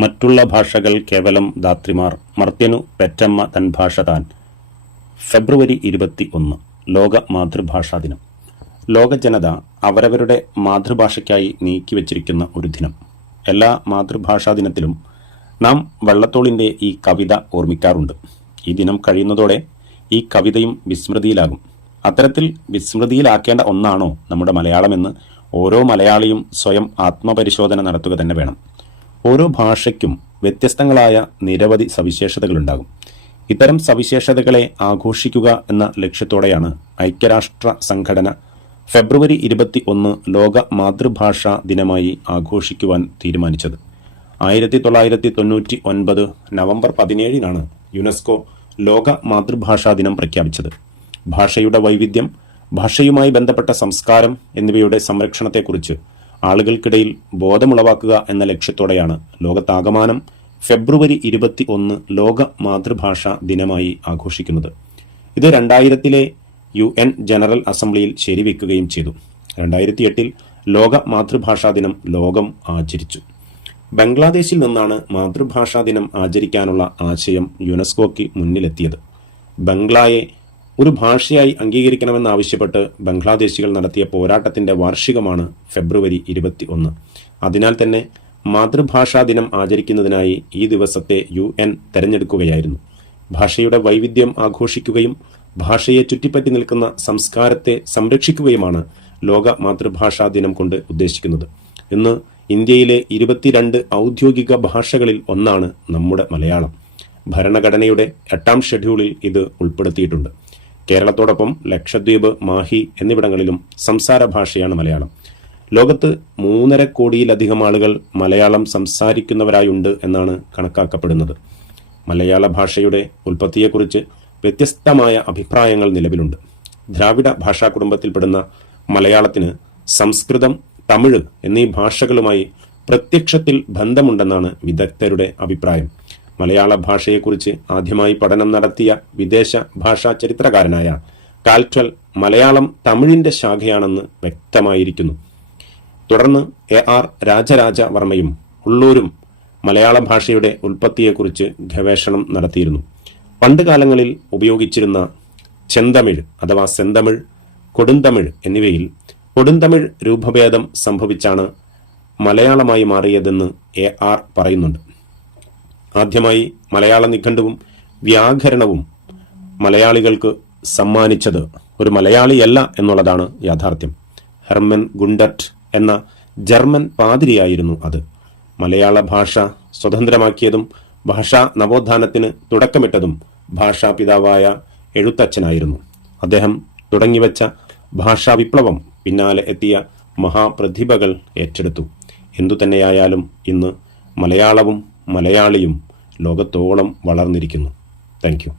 മറ്റുള്ള ഭാഷകൾ കേവലം ധാത്രിമാർ, മർത്യനു പെറ്റമ്മ തൻ ഭാഷ താൻ. ഫെബ്രുവരി 21 ലോക മാതൃഭാഷാ ദിനം. ലോക ജനത അവരവരുടെ മാതൃഭാഷയ്ക്കായി നീക്കിവച്ചിരിക്കുന്ന ഒരു ദിനം. എല്ലാ മാതൃഭാഷാ ദിനത്തിലും നാം വള്ളത്തോളിൻ്റെ ഈ കവിത ഓർമ്മിക്കാറുണ്ട്. ഈ ദിനം കഴിയുന്നതോടെ ഈ കവിതയും വിസ്മൃതിയിലാകും. അത്തരത്തിൽ വിസ്മൃതിയിലാക്കേണ്ട ഒന്നാണോ നമ്മുടെ മലയാളമെന്ന് ഓരോ മലയാളിയും സ്വയം ആത്മപരിശോധന നടത്തുക തന്നെ വേണം. ഓരോ ഭാഷയ്ക്കും വ്യത്യസ്തങ്ങളായ നിരവധി സവിശേഷതകളുണ്ടാകും. ഇത്തരം സവിശേഷതകളെ ആഘോഷിക്കുക എന്ന ലക്ഷ്യത്തോടെയാണ് ഐക്യരാഷ്ട്ര സംഘടന ഫെബ്രുവരി 21 ലോക മാതൃഭാഷാ ദിനമായി ആഘോഷിക്കുവാൻ തീരുമാനിച്ചത്. 1999 നവംബർ 17 യുനെസ്കോ ലോക മാതൃഭാഷാ ദിനം പ്രഖ്യാപിച്ചത്. ഭാഷയുടെ വൈവിധ്യം, ഭാഷയുമായി ബന്ധപ്പെട്ട സംസ്കാരം എന്നിവയുടെ സംരക്ഷണത്തെക്കുറിച്ച് ആളുകൾക്കിടയിൽ ബോധമുളവാക്കുക എന്ന ലക്ഷ്യത്തോടെയാണ് ലോകത്താകമാനം ഫെബ്രുവരി 21 ലോക മാതൃഭാഷാ ദിനമായി ആഘോഷിക്കുന്നത്. ഇത് 2000 UN ജനറൽ അസംബ്ലിയിൽ ശരിവെക്കുകയും ചെയ്തു. 2008 ലോക മാതൃഭാഷാ ദിനം ലോകം ആചരിച്ചു. ബംഗ്ലാദേശിൽ നിന്നാണ് മാതൃഭാഷാ ദിനം ആചരിക്കാനുള്ള ആശയം യുനെസ്കോയ്ക്ക് മുന്നിലെത്തിയത്. ബംഗ്ലായെ ഒരു ഭാഷയായി അംഗീകരിക്കണമെന്നാവശ്യപ്പെട്ട് ബംഗ്ലാദേശികൾ നടത്തിയ പോരാട്ടത്തിന്റെ വാർഷികമാണ് ഫെബ്രുവരി 21. അതിനാൽ തന്നെ മാതൃഭാഷാ ദിനം ആചരിക്കുന്നതിനായി ഈ ദിവസത്തെ UN തെരഞ്ഞെടുക്കുകയായിരുന്നു. ഭാഷയുടെ വൈവിധ്യം ആഘോഷിക്കുകയും ഭാഷയെ ചുറ്റിപ്പറ്റി നിൽക്കുന്ന സംസ്കാരത്തെ സംരക്ഷിക്കുകയുമാണ് ലോക മാതൃഭാഷാ ദിനം കൊണ്ട് ഉദ്ദേശിക്കുന്നത്. ഇന്ന് ഇന്ത്യയിലെ 22 ഔദ്യോഗിക ഭാഷകളിൽ ഒന്നാണ് നമ്മുടെ മലയാളം. ഭരണഘടനയുടെ 8ാം ഷെഡ്യൂളിൽ ഇത് ഉൾപ്പെടുത്തിയിട്ടുണ്ട്. കേരളത്തോടൊപ്പം ലക്ഷദ്വീപ്, മാഹി എന്നിവിടങ്ങളിലും സംസാര ഭാഷയാണ് മലയാളം. ലോകത്ത് 3.5 കോടിയിലധികം ആളുകൾ മലയാളം സംസാരിക്കുന്നവരായുണ്ട് എന്നാണ് കണക്കാക്കപ്പെടുന്നത്. മലയാള ഭാഷയുടെ ഉൽപ്പത്തിയെക്കുറിച്ച് വ്യത്യസ്തമായ അഭിപ്രായങ്ങൾ നിലവിലുണ്ട്. ദ്രാവിഡ ഭാഷാ കുടുംബത്തിൽപ്പെടുന്ന മലയാളത്തിന് സംസ്കൃതം, തമിഴ് എന്നീ ഭാഷകളുമായി പ്രത്യക്ഷത്തിൽ ബന്ധമുണ്ടെന്നാണ് വിദഗ്ധരുടെ അഭിപ്രായം. മലയാള ഭാഷയെക്കുറിച്ച് ആദ്യമായി പഠനം നടത്തിയ വിദേശ ഭാഷാ ചരിത്രകാരനായ കാൽട്വൽ മലയാളം തമിഴിന്റെ ശാഖയാണെന്ന് വ്യക്തമായിരിക്കുന്നു. തുടർന്ന് AR രാജരാജവർമ്മയും ഉള്ളൂരും മലയാള ഭാഷയുടെ ഉൽപ്പത്തിയെക്കുറിച്ച് ഗവേഷണം നടത്തിയിരുന്നു. പണ്ട് കാലങ്ങളിൽ ഉപയോഗിച്ചിരുന്ന ചെന്തമിഴ് അഥവാ സെന്തമിഴ്, കൊടുന്തമിഴ് എന്നിവയിൽ കൊടുന്തമിഴ് രൂപഭേദം സംഭവിച്ചാണ് മലയാളമായി മാറിയതെന്ന് AR പറയുന്നുണ്ട്. ആദ്യമായി മലയാള നിഘണ്ടുവും വ്യാകരണവും മലയാളികൾക്ക് സമ്മാനിച്ചത് ഒരു മലയാളിയല്ല എന്നുള്ളതാണ് യാഥാർത്ഥ്യം. ഹെർമൻ ഗുണ്ടർട്ട് എന്ന ജർമ്മൻ പാതിരിയായിരുന്നു അത്. മലയാള ഭാഷ സ്വതന്ത്രമാക്കിയതും ഭാഷാ നവോത്ഥാനത്തിന് തുടക്കമിട്ടതും ഭാഷാ പിതാവായ എഴുത്തച്ഛനായിരുന്നു. അദ്ദേഹം തുടങ്ങിവെച്ച ഭാഷാ വിപ്ലവം പിന്നാലെ എത്തിയ മഹാപ്രതിഭകൾ ഏറ്റെടുത്തു. എന്തുതന്നെയായാലും ഇന്ന് മലയാളവും മലയാളിയും ലോകത്തോളം വളർന്നിരിക്കുന്നു. Thank you.